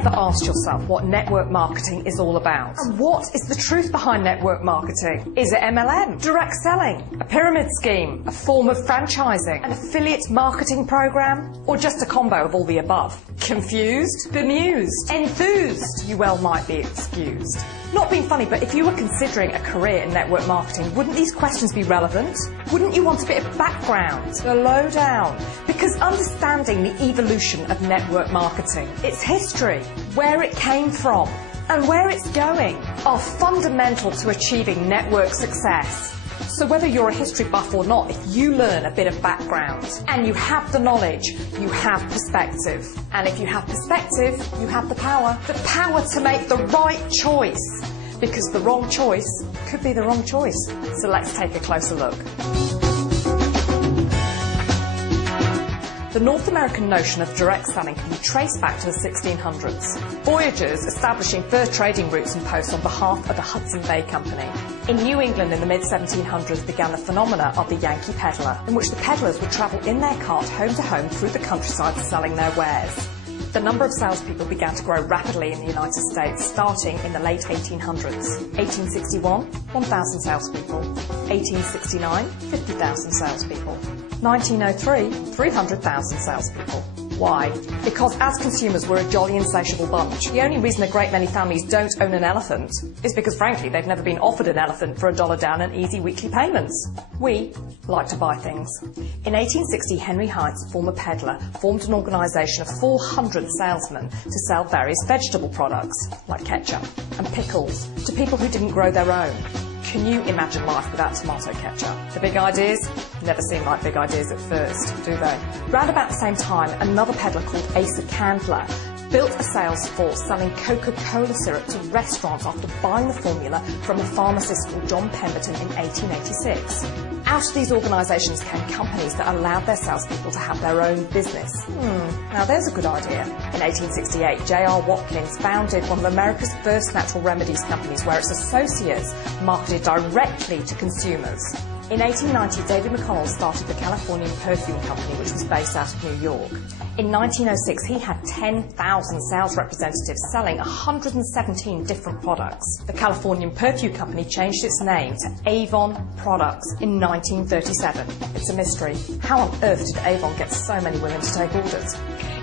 ever asked yourself what network marketing is all about? And what is the truth behind network marketing? Is it MLM, direct selling, a pyramid scheme, a form of franchising, an affiliate marketing program, or just a combo of all the above? Confused? Bemused? Enthused? You well might be excused. Not being funny, but if you were considering a career in network marketing, wouldn't these questions be relevant? Wouldn't you want a bit of background, the lowdown? Because understanding the evolution of network marketing, its history, where it came from, and where it's going, are fundamental to achieving network success. So whether you're a history buff or not, if you learn a bit of background and you have the knowledge, you have perspective. And if you have perspective, you have the power to make the right choice. Because the wrong choice could be the wrong choice. So let's take a closer look. The North American notion of direct selling can be traced back to the 1600s. Voyagers establishing fur trading routes and posts on behalf of the Hudson Bay Company. In New England in the mid-1700s began the phenomena of the Yankee peddler, in which the peddlers would travel in their cart home to home through the countryside selling their wares. The number of salespeople began to grow rapidly in the United States, starting in the late 1800s. 1861, 1,000 salespeople. 1869, 50,000 salespeople. 1903, 300,000 salespeople. Why? Because as consumers, we're a jolly insatiable bunch. The only reason a great many families don't own an elephant is because, frankly, they've never been offered an elephant for $1 down and easy weekly payments. We like to buy things. In 1860, Henry Heights, former peddler, formed an organisation of 400 salesmen to sell various vegetable products, like ketchup and pickles, to people who didn't grow their own. Can you imagine life without tomato ketchup? The big ideas? Never seem like big ideas at first, do they? Round about the same time, another peddler called Asa Candler built a sales force selling Coca-Cola syrup to restaurants after buying the formula from a pharmacist called John Pemberton in 1886. Out of these organisations came companies that allowed their salespeople to have their own business. Now there's a good idea. In 1868, J.R. Watkins founded one of America's first natural remedies companies where its associates marketed directly to consumers. In 1890, David McConnell started the Californian Perfume Company, which was based out of New York. In 1906, he had 10,000 sales representatives selling 117 different products. The Californian Perfume Company changed its name to Avon Products in 1937. It's a mystery. How on earth did Avon get so many women to take orders?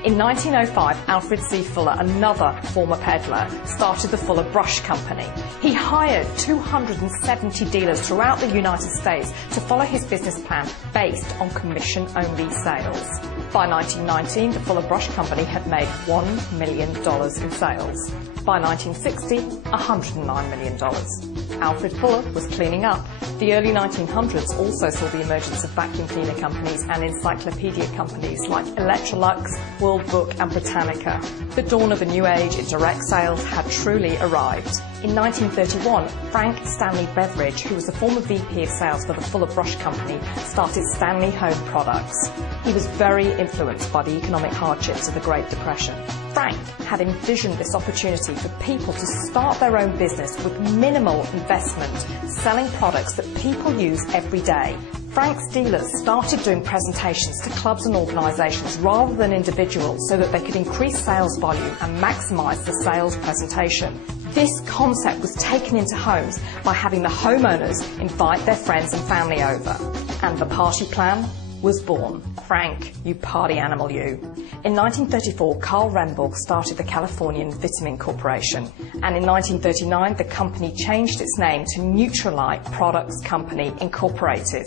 In 1905, Alfred C. Fuller, another former peddler, started the Fuller Brush Company. He hired 270 dealers throughout the United States to follow his business plan based on commission-only sales. By 1919, the Fuller Brush Company had made $1 million in sales. By 1960, $109 million. Alfred Fuller was cleaning up. The early 1900s also saw the emergence of vacuum cleaner companies and encyclopedia companies like Electrolux, World Book and Britannica. The dawn of a new age in direct sales had truly arrived. In 1931, Frank Stanley Beveridge, who was the former VP of sales for the Fuller Brush Company, started Stanley Home Products. He was very influenced by the economic hardships of the Great Depression. Frank had envisioned this opportunity for people to start their own business with minimal investment, selling products that people use every day. Frank's dealers started doing presentations to clubs and organisations rather than individuals so that they could increase sales volume and maximise the sales presentation. This concept was taken into homes by having the homeowners invite their friends and family over. And the party plan was born. Frank, you party animal, you. In 1934, Carl Remborg started the Californian Vitamin Corporation, and in 1939, the company changed its name to Nutrilite Products Company Incorporated.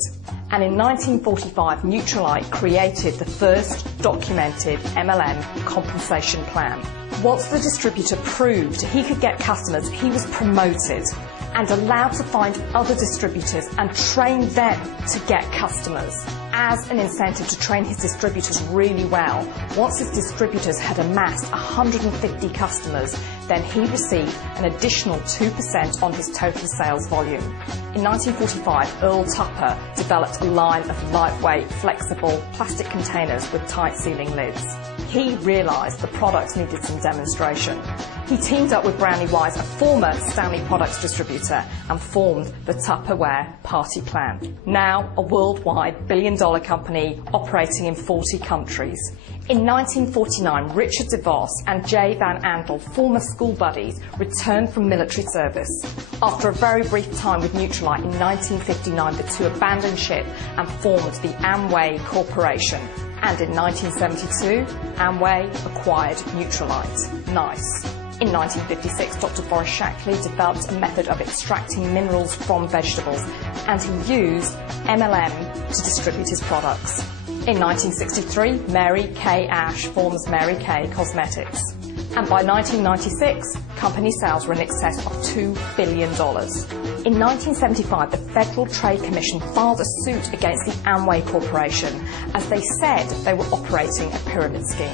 And in 1945, Nutrilite created the first documented MLM compensation plan. Once the distributor proved he could get customers, he was promoted and allowed to find other distributors and train them to get customers. As an incentive to train his distributors really well, once his distributors had amassed 150 customers, then he received an additional 2% on his total sales volume. In 1945, Earl Tupper developed a line of lightweight, flexible plastic containers with tight sealing lids. he realised the products needed some demonstration. He teamed up with Brownie Wise, a former Stanley Products distributor, and formed the Tupperware Party Plan, now a worldwide billion-dollar company operating in 40 countries. In 1949, Richard DeVos and Jay Van Andel, former school buddies, returned from military service. After a very brief time with Nutrilite in 1959, the two abandoned ship and formed the Amway Corporation. And in 1972, Amway acquired Nutrilite. Nice. In 1956, Dr. Boris Shaklee developed a method of extracting minerals from vegetables, and he used MLM to distribute his products. In 1963, Mary Kay Ash forms Mary Kay Cosmetics. And by 1996, company sales were in excess of $2 billion. In 1975, the Federal Trade Commission filed a suit against the Amway Corporation as they said they were operating a pyramid scheme.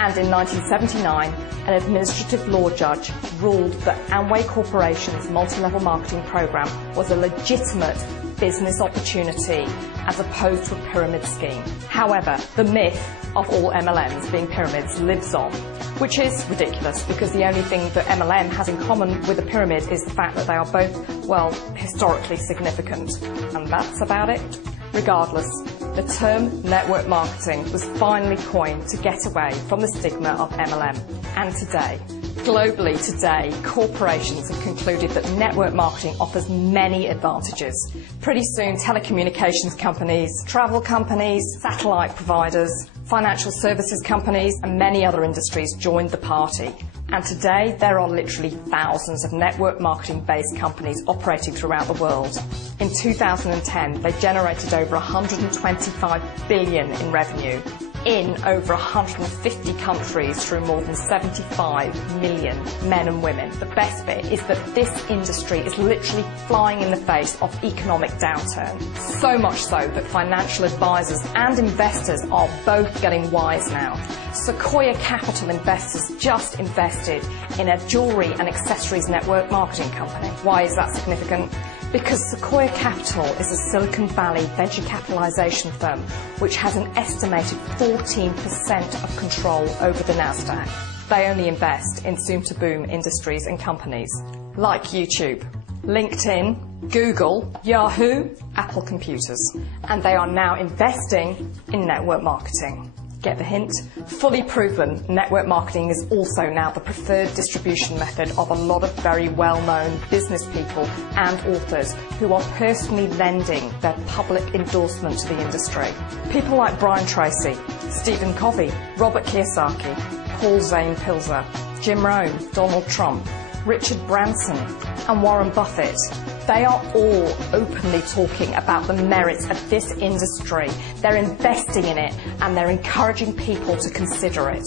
And in 1979, an administrative law judge ruled that Amway Corporation's multi-level marketing program was a legitimate business opportunity as opposed to a pyramid scheme. However, the myth of all MLMs being pyramids lives on, which is ridiculous because the only thing that MLM has in common with a pyramid is the fact that they are both, well, historically significant. And that's about it. Regardless, the term network marketing was finally coined to get away from the stigma of MLM. And today, globally today, corporations have concluded that network marketing offers many advantages. Pretty soon, telecommunications companies, travel companies, satellite providers, financial services companies, and many other industries joined the party. And today, there are literally thousands of network marketing-based companies operating throughout the world. In 2010, they generated over $125 billion in revenue in over 150 countries through more than 75 million men and women. The best bit is that this industry is literally flying in the face of economic downturn. So much so that financial advisors and investors are both getting wise now. Sequoia Capital Investors just invested in a jewellery and accessories network marketing company. Why is that significant? Because Sequoia Capital is a Silicon Valley venture capitalization firm which has an estimated 14% of control over the Nasdaq. They only invest in soon-to-boom industries and companies like YouTube, LinkedIn, Google, Yahoo, Apple Computers, and they are now investing in network marketing. Get the hint? Fully proven, network marketing is also now the preferred distribution method of a lot of very well-known business people and authors who are personally lending their public endorsement to the industry. People like Brian Tracy, Stephen Covey, Robert Kiyosaki, Paul Zane Pilzer, Jim Rohn, Donald Trump, Richard Branson, and Warren Buffett. They are all openly talking about the merits of this industry. They're investing in it and they're encouraging people to consider it.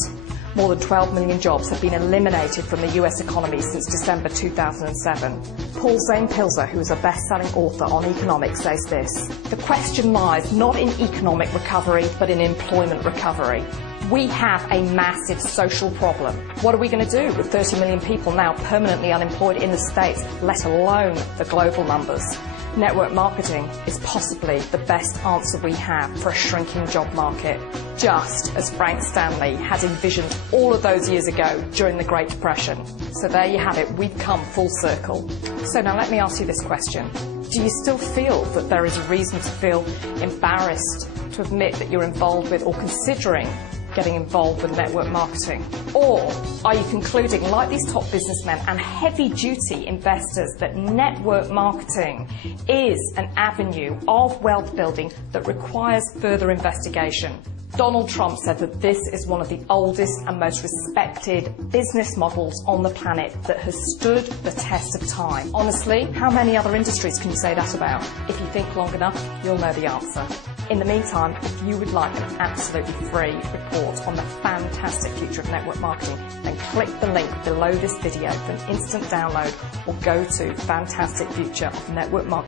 More than 12 million jobs have been eliminated from the US economy since December 2007. Paul Zane Pilzer, who is a best-selling author on economics, says this: "The question lies not in economic recovery, but in employment recovery. We have a massive social problem. What are we going to do with 30 million people now permanently unemployed in the States, let alone the global numbers? Network marketing is possibly the best answer we have for a shrinking job market, just as Frank Stanley had envisioned all of those years ago during the Great Depression." So there you have it, we've come full circle. So now let me ask you this question. Do you still feel that there is a reason to feel embarrassed to admit that you're involved with or considering getting involved with network marketing? Or are you concluding, like these top businessmen and heavy-duty investors, that network marketing is an avenue of wealth building that requires further investigation? Donald Trump said that this is one of the oldest and most respected business models on the planet that has stood the test of time. Honestly, how many other industries can you say that about? If you think long enough, you'll know the answer. In the meantime, if you would like an absolutely free report on the fantastic future of network marketing, then click the link below this video for an instant download or go to Fantastic Future of Network Marketing.